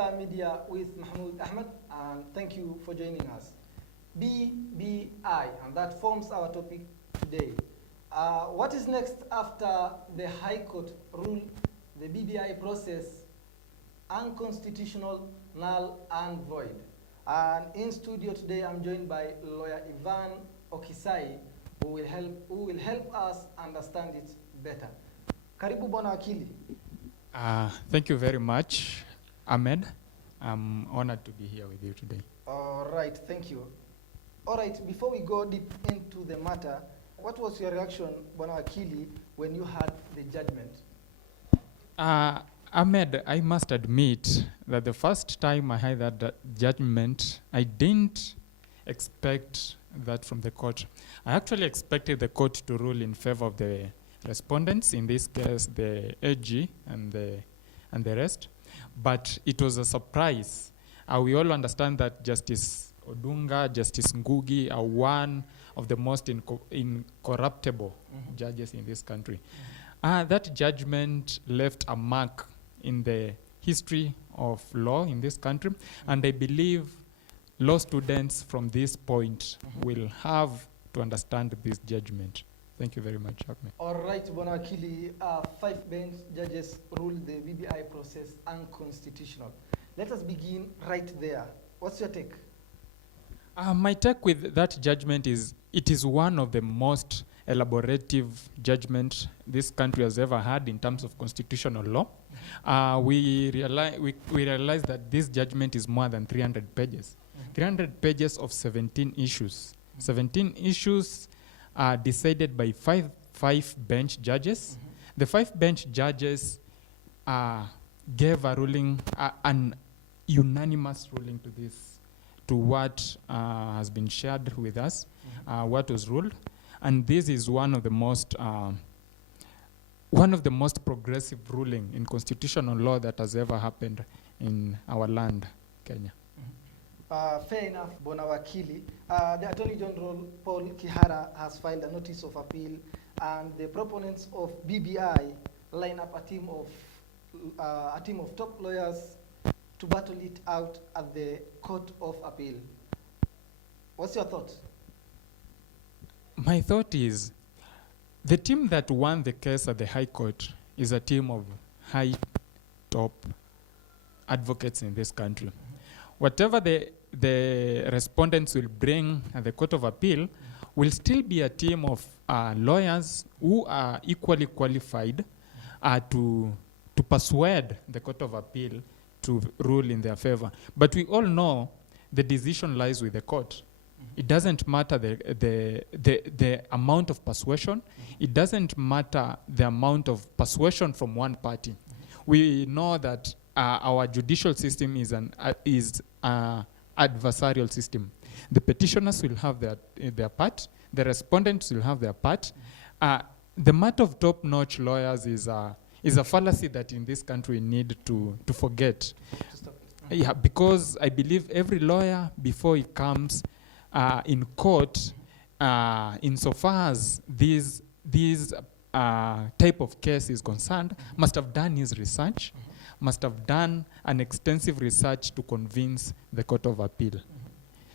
Star Media with Mahmoud Ahmed, and thank you for joining us. BBI, and that forms our topic today. What is next after the High Court ruled the BBI process unconstitutional, null, and void? And in studio today, I'm joined by lawyer Ivan Okisai, who will help us understand it better. Karibu Bwana Wakili. Thank you very much, Ahmed. I'm honored to be here with you today. All right, thank you. All right, before we go deep into the matter, what was your reaction, Bwana Wakili, when you heard the judgment? Ahmed, I must admit that the first time I heard that judgment, I didn't expect that from the court. I actually expected the court to rule in favor of the respondents, in this case the AG and the rest, but it was a surprise. We all understand that Justice Odunga, Justice Ngugi are one of the most incorruptible judges in this country. That judgment left a mark in the history of law in this country, and I believe law students from this point will have to understand this judgment. Thank you very much, Ahmed. All right, Bwana Wakili, 5 bench judges ruled the BBI process unconstitutional. Let us begin right there. What's your take? My take with that judgment is it is one of the most elaborative judgments this country has ever had in terms of constitutional law. We realize that this judgment is more than 300 pages. 300 pages of 17 issues. 17 issues are decided by five bench judges. The 5 bench judges gave a ruling, an unanimous ruling to what has been shared with us, what was ruled, and this is one of the most progressive ruling in constitutional law that has ever happened in our land, Kenya. Fair enough, Bwana Wakili. The Attorney General Paul Kihara has filed a notice of appeal, and the proponents of BBI line up a team of top lawyers to battle it out at the Court of Appeal. What's your thought? My thought is the team that won the case at the High Court is a team of high top advocates in this country. Whatever the respondents will bring at the Court of Appeal will still be a team of lawyers who are equally qualified to persuade the Court of Appeal to rule in their favor. But we all know the decision lies with the court. It doesn't matter the amount of persuasion. It doesn't matter the amount of persuasion from one party. We know that our judicial system is an adversarial system. The petitioners will have their part. The respondents will have their part. The matter of top-notch lawyers is a fallacy that in this country we need to forget. Yeah, because I believe every lawyer, before he comes in court, insofar as this type of case is concerned, must have done his research, must have done an extensive research to convince the Court of Appeal.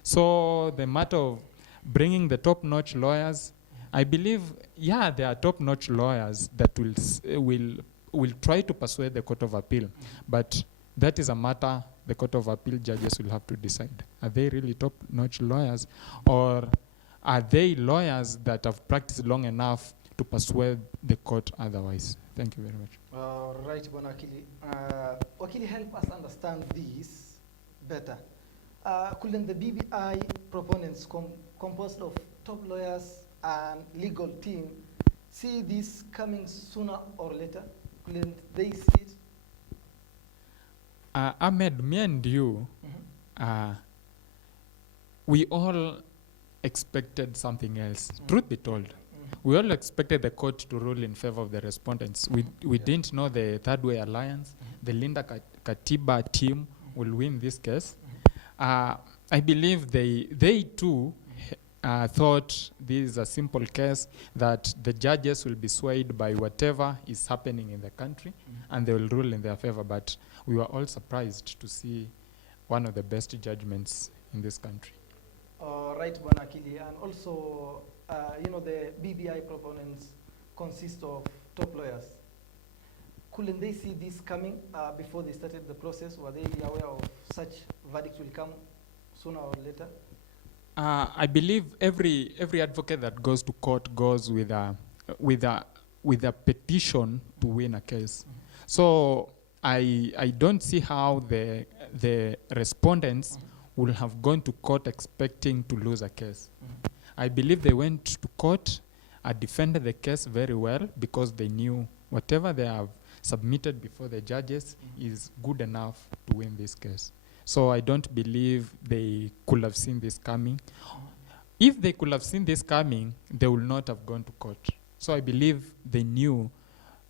So the matter of bringing the top-notch lawyers, I believe, yeah, there are top-notch lawyers that will try to persuade the Court of Appeal, but that is a matter the Court of Appeal judges will have to decide. Are they really top-notch lawyers, or are they lawyers that have practiced long enough to persuade the court otherwise? Thank you very much. All right, Bwana Wakili. Wakili, help us understand this better. Couldn't the BBI proponents composed of top lawyers and legal team see this coming sooner or later? Couldn't they see it? Ahmed, me and you, we all expected something else. Truth be told, we all expected the court to rule in favor of the respondents. We didn't know the Third Way Alliance, the Linda Katiba team will win this case. I believe they too thought this is a simple case that the judges will be swayed by whatever is happening in the country and they will rule in their favor. But we were all surprised to see one of the best judgments in this country. Right, Bwana Akili. And also, the BBI proponents consist of top lawyers. Couldn't they see this coming before they started the process? Were they aware of such verdict will come sooner or later? I believe every advocate that goes to court goes with a petition to win a case. So I don't see how the respondents will have gone to court expecting to lose a case. I believe they went to court, defended the case very well because they knew whatever they have submitted before the judges is good enough to win this case. So I don't believe they could have seen this coming. If they could have seen this coming, they would not have gone to court. So I believe they knew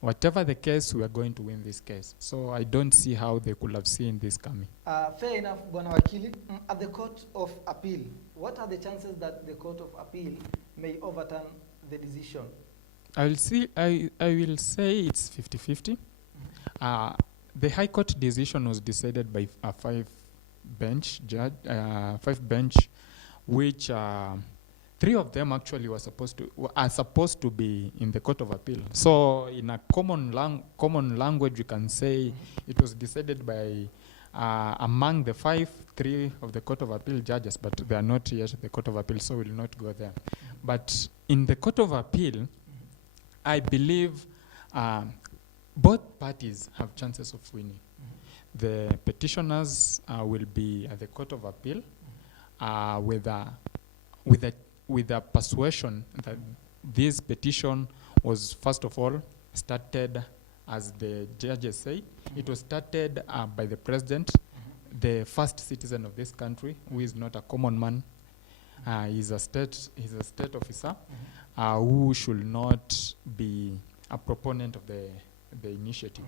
whatever the case, we are going to win this case. So I don't see how they could have seen this coming. Fair enough, Bwana Wakili. At the Court of Appeal, what are the chances that the Court of Appeal may overturn the decision? I will say it's 50-50. The High Court decision was decided by a five-bench judge, which 3 of them actually are supposed to be in the Court of Appeal. So in a common language, you can say it was decided by among the 3 of the Court of Appeal judges, but they are not yet the Court of Appeal, so we'll not go there. But in the Court of Appeal, I believe both parties have chances of winning. The petitioners will be at the Court of Appeal with a persuasion that this petition was, first of all, started, as the judges say, it was started by the president, the first citizen of this country, who is not a common man. He's a state officer who should not be a proponent of the initiative.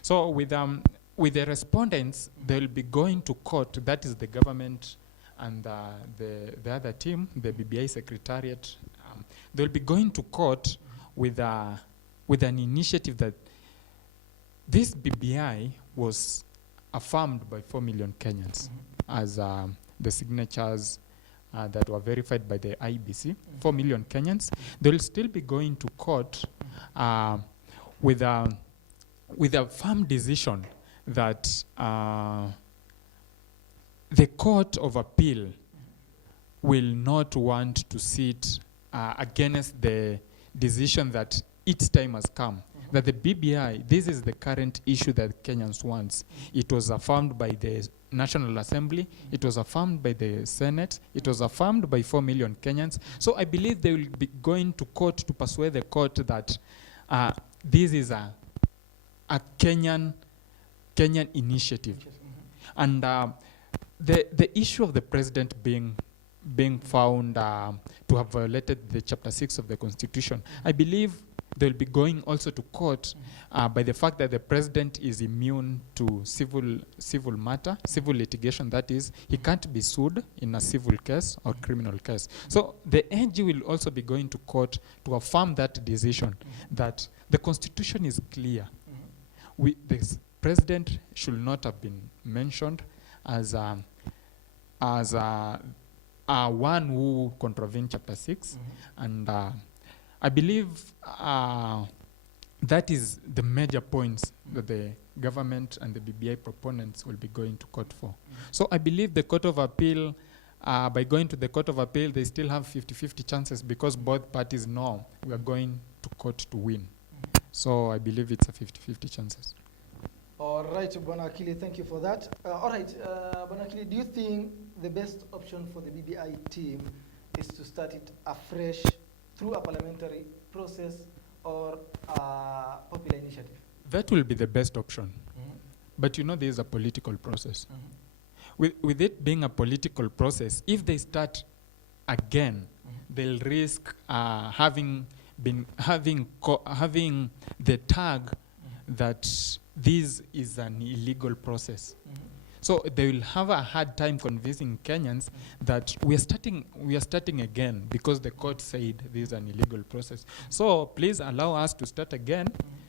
So with the respondents, they'll be going to court. That is the government and the other team, the BBI secretariat. They'll be going to court with an initiative that this BBI was affirmed by 4 million Kenyans as the signatures that were verified by the IBC, 4 million Kenyans. They'll still be going to court with a firm decision that the Court of Appeal will not want to sit against the decision that its time has come. That the BBI, this is the current issue that Kenyans want. It was affirmed by the National Assembly, it was affirmed by the Senate, it was affirmed by 4 million Kenyans. So I believe they will be going to court to persuade the court that this is a Kenyan initiative. And the issue of the president being found to have violated the Chapter 6 of the Constitution, I believe they'll be going also to court by the fact that the president is immune to civil matter, civil litigation, that is, he can't be sued in a civil case or criminal case. So the AG will also be going to court to affirm that decision, that the Constitution is clear. The president should not have been mentioned as one who contravened Chapter 6, and I believe that is the major points that the government and the BBI proponents will be going to court for. So I believe the Court of Appeal, by going to the Court of Appeal, they still have 50-50 chances because both parties know we are going to court to win. So I believe it's a 50-50 chances. All right, Bwana Akili, thank you for that. All right, Bwana Akili, do you think the best option for the BBI team is to start it afresh through a parliamentary process or a popular initiative? That will be the best option. But you know there is a political process. With it being a political process, if they start again, they'll risk having the tag that this is an illegal process. So So they will have a hard time convincing Kenyans that we are starting again because the court said this is an illegal process. So please allow us to start again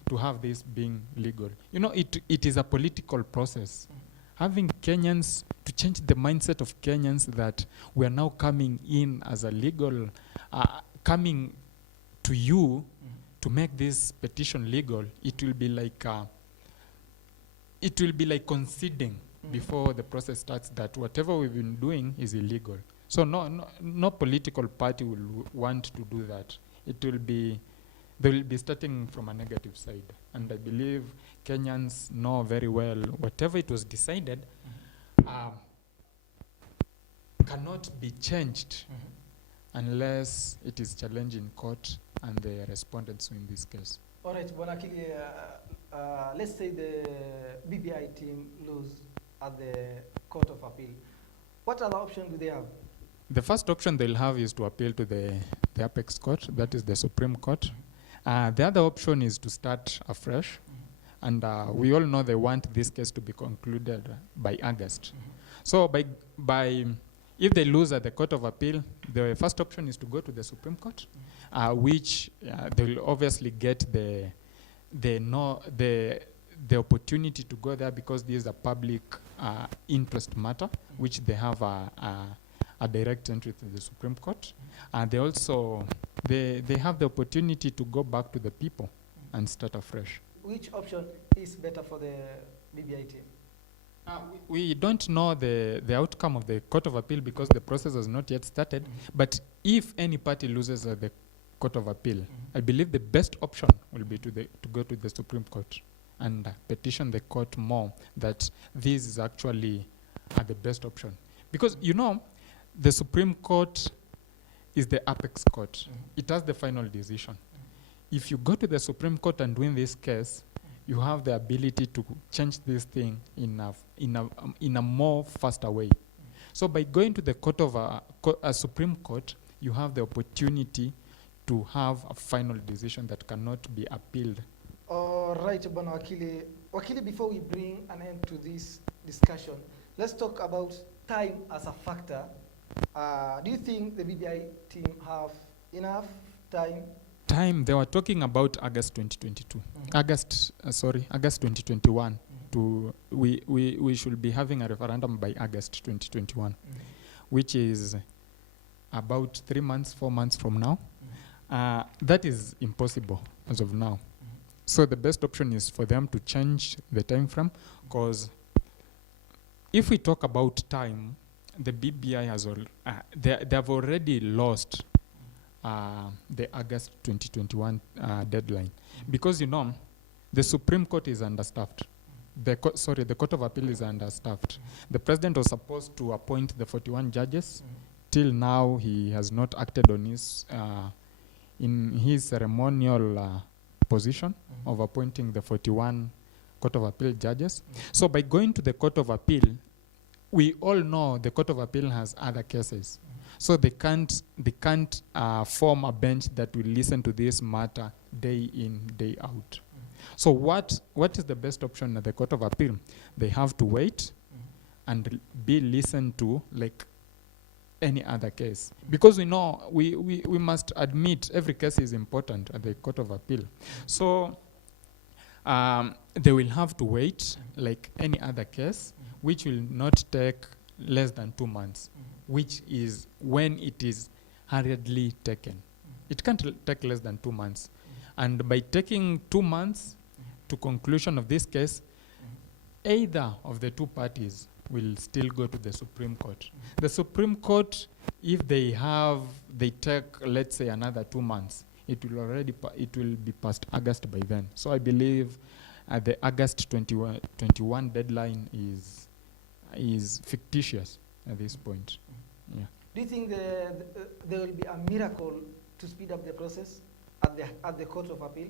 to have this being legal. You know, it is a political process. Having Kenyans, to change the mindset of Kenyans that we are now coming in as a legal, coming to you to make this petition legal, it will be like conceding before the process starts that whatever we've been doing is illegal. So no political party will want to do that. They will be starting from a negative side. And I believe Kenyans know very well whatever it was decided cannot be changed unless it is challenged in court and the respondents win this case. All right, Bonakili, let's say the BBI team lose at the Court of Appeal. What other option do they have? The first option they'll have is to appeal to the apex court, that is the Supreme Court. The other option is to start afresh. And we all know they want this case to be concluded by August. So if they lose at the Court of Appeal, the first option is to go to the Supreme Court, which they will obviously get the opportunity to go there because this is a public interest matter, which they have a direct entry to the Supreme Court. And they also, they have the opportunity to go back to the people and start afresh. Which option is better for the BBI team? We don't know the outcome of the Court of Appeal because the process has not yet started. But if any party loses at the Court of Appeal, I believe the best option will be to go to the Supreme Court and petition the court more that this is actually the best option. Because, you know, the Supreme Court is the apex court. It has the final decision. If you go to the Supreme Court and win this case, you have the ability to change this thing in a more faster way. So by going to the court of a Supreme Court, you have the opportunity to have a final decision that cannot be appealed. All right, Bwana Wakili. Wakili, before we bring an end to this discussion, let's talk about time as a factor. Do you think the BBI team have enough time? They were talking about August 2022. August 2021. We should be having a referendum by August 2021, which is about 3 months, 4 months from now. That is impossible as of now. So the best option is for them to change the time frame, because if we talk about time, the BBI has they have already lost the August 2021 deadline, because, you know, the Supreme Court is understaffed. The Court of Appeal is understaffed. The president was supposed to appoint the 41 judges. Till now, he has not acted on his in his ceremonial position of appointing the 41 Court of Appeal judges. So by going to the Court of Appeal, we all know the Court of Appeal has other cases. So they can't form a bench that will listen to this matter day in, day out. So what is the best option at the Court of Appeal? They have to wait and be listened to like any other case. Because we know, we must admit every case is important at the Court of Appeal. So they will have to wait like any other case, which will not take less than 2 months, which is when it is hurriedly taken. It can't take less than 2 months. And by taking 2 months to conclusion of this case, either of the two parties will still go to the Supreme Court. The Supreme Court, if they take, let's say, another 2 months, it will be past August by then. So I believe the August 21 deadline is fictitious at this point. Yeah. Do you think there will be a miracle to speed up the process at the Court of Appeal?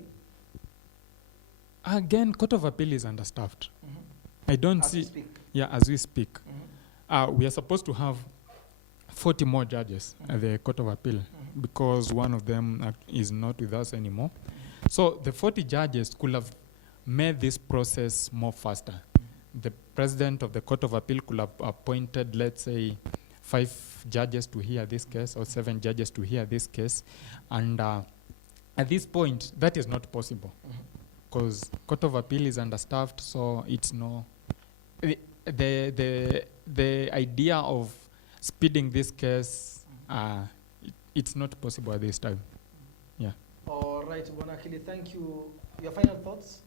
Again, Court of Appeal is understaffed. I don't see. Yeah, as we speak. We are supposed to have 40 more judges at the Court of Appeal because one of them is not with us anymore. So the 40 judges could have made this process more faster. president of the Court of Appeal could have appointed, let's say, 5 judges to hear this case or 7 judges to hear this case. And at this point, that is not possible because Court of Appeal is understaffed, so it's no... The idea of speeding this case, it's not possible at this time. Yeah. All right, Bonakili, thank you. Your final thoughts?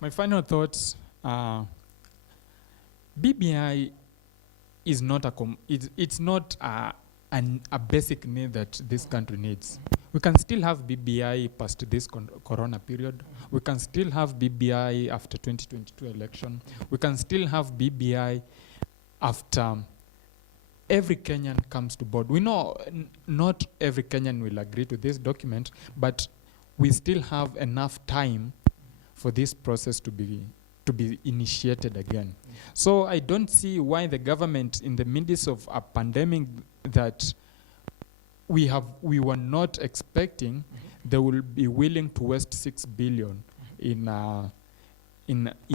My final thoughts, BBI is not it's not a basic need that this country needs. We can still have BBI past this corona period. We can still have BBI after 2022 election. We can still have BBI after every Kenyan comes to board. We know not every Kenyan will agree to this document, but we still have enough time for this process to be initiated again. So I don't see why the government, in the midst of a pandemic that we were not expecting, they will be willing to waste 6 billion in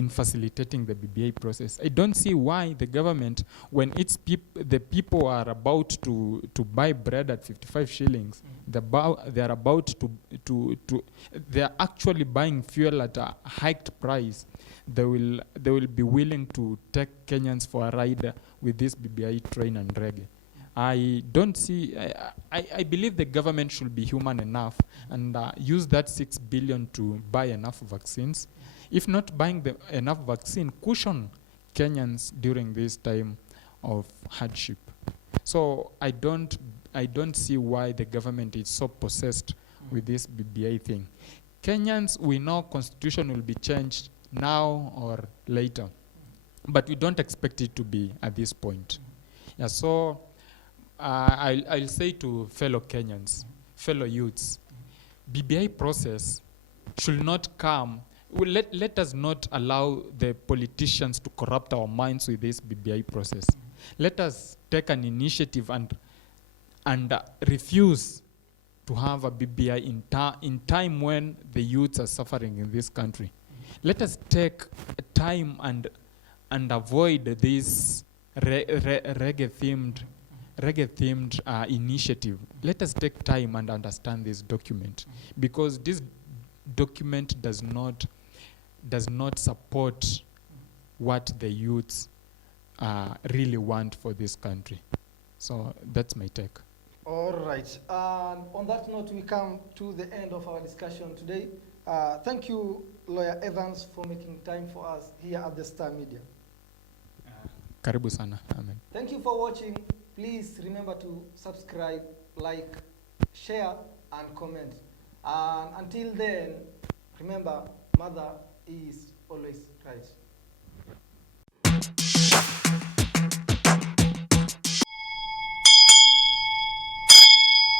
facilitating the BBI process. I don't see why the government, when the people are about to buy bread at 55 shillings, they're actually buying fuel at a hiked price. They will be willing to take Kenyans for a ride with this BBI train and reggae. I don't see. I believe the government should be human enough and use that 6 billion to buy enough vaccines. If not buying enough vaccine, cushion Kenyans during this time of hardship. So I don't see why the government is so possessed with this BBI thing. Kenyans, we know constitution will be changed now or later, but we don't expect it to be at this point. Yeah, so I'll say to fellow Kenyans, fellow youths, BBI process should not come. Let us not allow the politicians to corrupt our minds with this BBI process. Let us take an initiative and refuse to have a BBI in time when the youths are suffering in this country. Let us take time and avoid this reggae-themed initiative. Let us take time and understand this document, because this document does not support what the youths really want for this country. So that's my take. All right. On that note, we come to the end of our discussion today. Thank you, Lawyer Evans, for making time for us here at the Star Media. Karibu sana. Amen. Thank you for watching. Please remember to subscribe, like, share, and comment. Until then, remember, mother is always right.